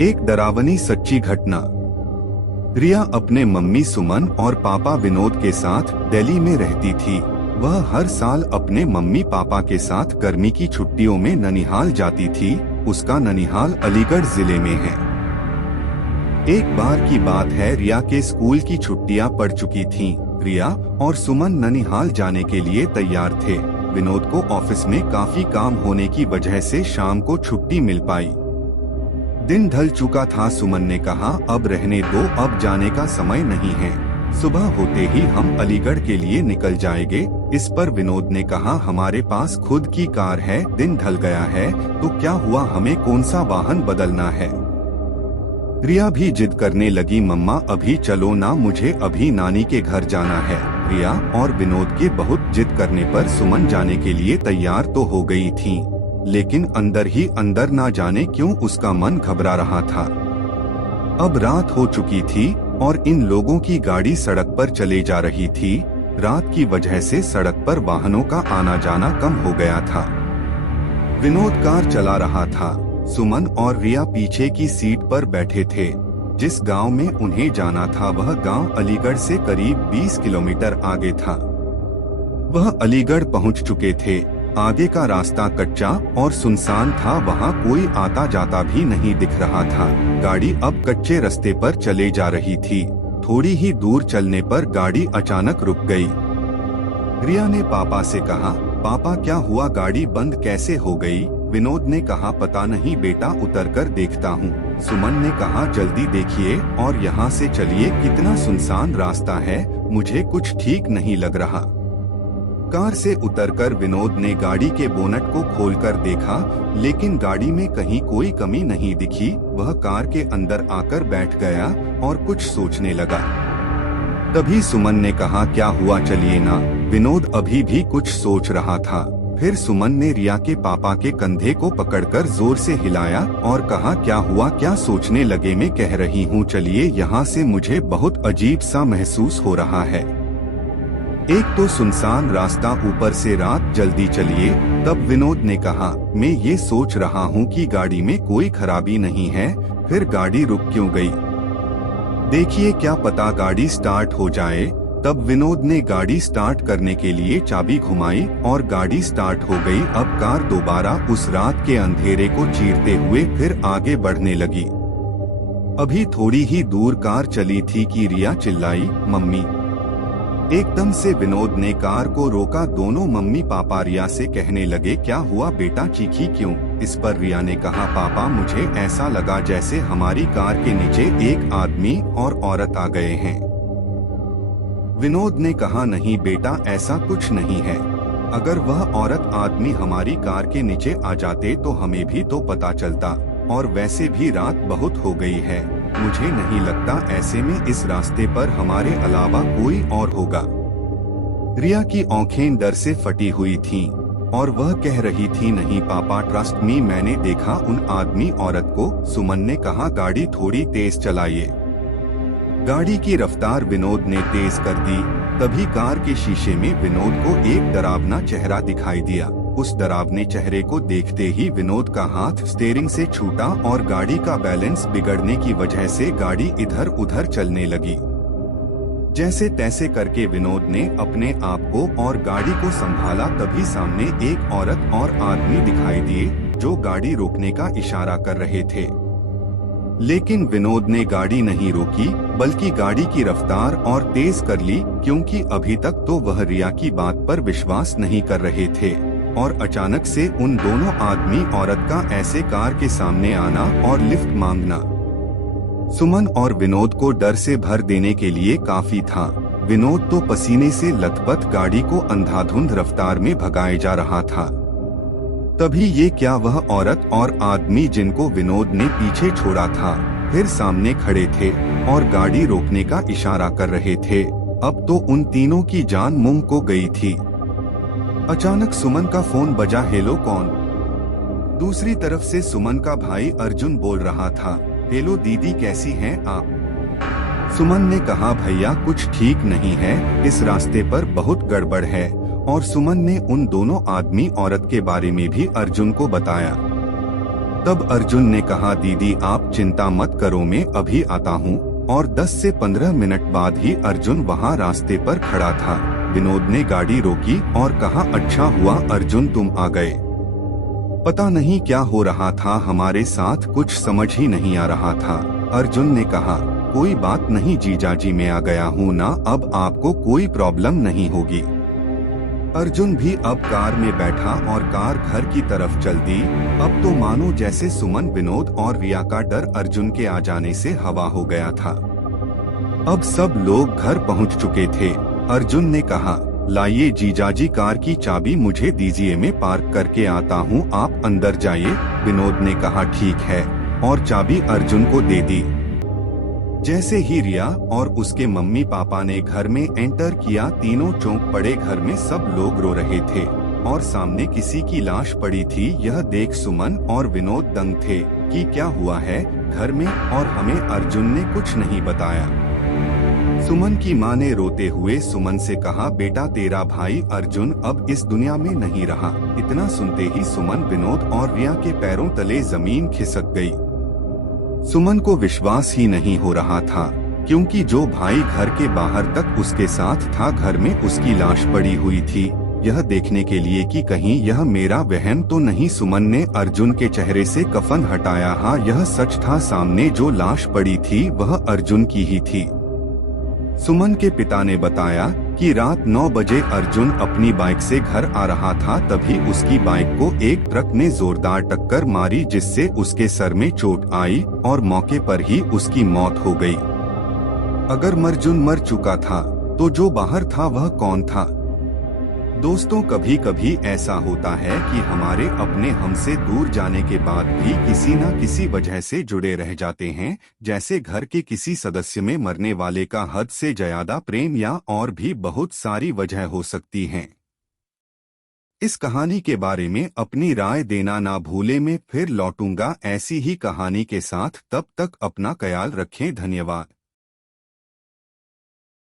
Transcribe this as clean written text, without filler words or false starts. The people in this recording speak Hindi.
एक डरावनी सच्ची घटना। रिया अपने मम्मी सुमन और पापा विनोद के साथ दिल्ली में रहती थी। वह हर साल अपने मम्मी पापा के साथ गर्मी की छुट्टियों में ननिहाल जाती थी। उसका ननिहाल अलीगढ़ जिले में है। एक बार की बात है, रिया के स्कूल की छुट्टियां पड़ चुकी थीं। रिया और सुमन ननिहाल जाने के लिए तैयार थे। विनोद को ऑफिस में काफी काम होने की वजह से शाम को छुट्टी मिल पाई। दिन ढल चुका था। सुमन ने कहा, अब रहने दो, अब जाने का समय नहीं है। सुबह होते ही हम अलीगढ़ के लिए निकल जाएंगे। इस पर विनोद ने कहा, हमारे पास खुद की कार है, दिन ढल गया है तो क्या हुआ, हमें कौन सा वाहन बदलना है। रिया भी जिद करने लगी, मम्मा अभी चलो ना, मुझे अभी नानी के घर जाना है। रिया और विनोद के बहुत जिद करने पर सुमन जाने के लिए तैयार तो हो गई थी, लेकिन अंदर ही अंदर ना जाने क्यों उसका मन घबरा रहा था। अब रात हो चुकी थी और इन लोगों की गाड़ी सड़क पर चले जा रही थी। रात की वजह से सड़क पर वाहनों का आना जाना कम हो गया था। विनोद कार चला रहा था। सुमन और रिया पीछे की सीट पर बैठे थे। जिस गांव में उन्हें जाना था वह गांव अलीगढ़ से करीब 20 किलोमीटर आगे था। वह अलीगढ़ पहुंच चुके थे। आगे का रास्ता कच्चा और सुनसान था, वहां कोई आता जाता भी नहीं दिख रहा था। गाड़ी अब कच्चे रास्ते पर चले जा रही थी। थोड़ी ही दूर चलने पर गाड़ी अचानक रुक गई। रिया ने पापा से कहा, पापा क्या हुआ, गाड़ी बंद कैसे हो गई। विनोद ने कहा, पता नहीं बेटा, उतरकर देखता हूँ। सुमन ने कहा, जल्दी देखिए और यहाँ से चलिए, कितना सुनसान रास्ता है, मुझे कुछ ठीक नहीं लग रहा। कार से उतरकर विनोद ने गाड़ी के बोनट को खोलकर देखा, लेकिन गाड़ी में कहीं कोई कमी नहीं दिखी। वह कार के अंदर आकर बैठ गया और कुछ सोचने लगा। तभी सुमन ने कहा, क्या हुआ, चलिए ना। विनोद अभी भी कुछ सोच रहा था। फिर सुमन ने रिया के पापा के कंधे को पकड़कर जोर से हिलाया और कहा, क्या हुआ, क्या सोचने लगे, मैं कह रही हूँ चलिए यहाँ से, मुझे बहुत अजीब सा महसूस हो रहा है। एक तो सुनसान रास्ता, ऊपर से रात, जल्दी चलिए। तब विनोद ने कहा, मैं ये सोच रहा हूँ कि गाड़ी में कोई खराबी नहीं है, फिर गाड़ी रुक क्यों गई। देखिए, क्या पता गाड़ी स्टार्ट हो जाए। तब विनोद ने गाड़ी स्टार्ट करने के लिए चाबी घुमाई और गाड़ी स्टार्ट हो गई। अब कार दोबारा उस रात के अंधेरे को चीरते हुए फिर आगे बढ़ने लगी। अभी थोड़ी ही दूर कार चली थी कि रिया चिल्लाई, मम्मी। एकदम से विनोद ने कार को रोका। दोनों मम्मी पापा रिया से कहने लगे, क्या हुआ बेटा, चीखी क्यों। इस पर रिया ने कहा, पापा मुझे ऐसा लगा जैसे हमारी कार के नीचे एक आदमी और औरत आ गए हैं। विनोद ने कहा, नहीं बेटा, ऐसा कुछ नहीं है। अगर वह औरत आदमी हमारी कार के नीचे आ जाते तो हमें भी तो पता चलता, और वैसे भी रात बहुत हो गई है। मुझे नहीं लगता ऐसे में इस रास्ते पर हमारे अलावा कोई और होगा। रिया की आंखें डर से फटी हुई थीं और वह कह रही थी, नहीं पापा, ट्रस्ट मी, मैंने देखा उन आदमी औरत को। सुमन ने कहा, गाड़ी थोड़ी तेज चलाइए। गाड़ी की रफ्तार विनोद ने तेज कर दी। तभी कार के शीशे में विनोद को एक डरावना चेहरा दिखाई दिया। उस डरावने चेहरे को देखते ही विनोद का हाथ स्टीयरिंग से छूटा और गाड़ी का बैलेंस बिगड़ने की वजह से गाड़ी इधर उधर चलने लगी। जैसे तैसे करके विनोद ने अपने आप को और गाड़ी को संभाला। तभी सामने एक औरत और आदमी दिखाई दिए जो गाड़ी रोकने का इशारा कर रहे थे, लेकिन विनोद ने गाड़ी नहीं रोकी बल्कि गाड़ी की रफ्तार और तेज कर ली, क्योंकि अभी तक तो वह रिया की बात पर विश्वास नहीं कर रहे थे। और अचानक से उन दोनों आदमी औरत का ऐसे कार के सामने आना और लिफ्ट मांगना सुमन और विनोद को डर से भर देने के लिए काफी था। विनोद तो पसीने से लथपथ गाड़ी को अंधाधुंध रफ्तार में भगाए जा रहा था। तभी ये क्या, वह औरत और आदमी जिनको विनोद ने पीछे छोड़ा था फिर सामने खड़े थे और गाड़ी रोकने का इशारा कर रहे थे। अब तो उन तीनों की जान मुंह को गई थी। अचानक सुमन का फोन बजा। हेलो, कौन। दूसरी तरफ से सुमन का भाई अर्जुन बोल रहा था, हेलो दीदी, कैसी हैं आप। सुमन ने कहा, भैया कुछ ठीक नहीं है, इस रास्ते पर बहुत गड़बड़ है। और सुमन ने उन दोनों आदमी औरत के बारे में भी अर्जुन को बताया। तब अर्जुन ने कहा, दीदी आप चिंता मत करो, मैं अभी आता हूँ। और 10 से 15 मिनट बाद ही अर्जुन वहाँ रास्ते पर खड़ा था। विनोद ने गाड़ी रोकी और कहा, अच्छा हुआ अर्जुन तुम आ गए। पता नहीं क्या हो रहा था हमारे साथ, कुछ समझ ही नहीं आ रहा था। अर्जुन ने कहा, कोई बात नहीं जीजाजी, मैं आ गया हूँ ना, अब आपको कोई प्रॉब्लम नहीं होगी। अर्जुन भी अब कार में बैठा और कार घर की तरफ चल दी। अब तो मानो जैसे सुमन, विनोद और रिया का डर अर्जुन के आ जाने से हवा हो गया था। अब सब लोग घर पहुंच चुके थे। अर्जुन ने कहा, लाइए जीजाजी कार की चाबी मुझे दीजिए, मैं पार्क करके आता हूँ, आप अंदर जाइए। विनोद ने कहा, ठीक है, और चाबी अर्जुन को दे दी। जैसे ही रिया और उसके मम्मी पापा ने घर में एंटर किया, तीनों चौंक पड़े। घर में सब लोग रो रहे थे और सामने किसी की लाश पड़ी थी। यह देख सुमन और विनोद दंग थे कि क्या हुआ है घर में, और हमें अर्जुन ने कुछ नहीं बताया। सुमन की मां ने रोते हुए सुमन से कहा, बेटा तेरा भाई अर्जुन अब इस दुनिया में नहीं रहा। इतना सुनते ही सुमन, विनोद और रिया के पैरों तले जमीन खिसक गई। सुमन को विश्वास ही नहीं हो रहा था, क्योंकि जो भाई घर के बाहर तक उसके साथ था, घर में उसकी लाश पड़ी हुई थी, यह देखने के लिए कि कहीं यह मेरा वहम तो नहीं। सुमन ने अर्जुन के चेहरे से कफन हटाया। हाँ, यह सच था, सामने जो लाश पड़ी थी वह अर्जुन की ही थी। सुमन के पिता ने बताया कि रात 9 बजे अर्जुन अपनी बाइक से घर आ रहा था, तभी उसकी बाइक को एक ट्रक ने जोरदार टक्कर मारी, जिससे उसके सर में चोट आई और मौके पर ही उसकी मौत हो गई। अगर अर्जुन मर चुका था तो जो बाहर था वह कौन था? दोस्तों, कभी कभी ऐसा होता है कि हमारे अपने हमसे दूर जाने के बाद भी किसी न किसी वजह से जुड़े रह जाते हैं, जैसे घर के किसी सदस्य में मरने वाले का हद से ज्यादा प्रेम, या और भी बहुत सारी वजह हो सकती हैं। इस कहानी के बारे में अपनी राय देना ना भूलें। मैं फिर लौटूंगा ऐसी ही कहानी के साथ, तब तक अपना ख्याल रखें। धन्यवाद।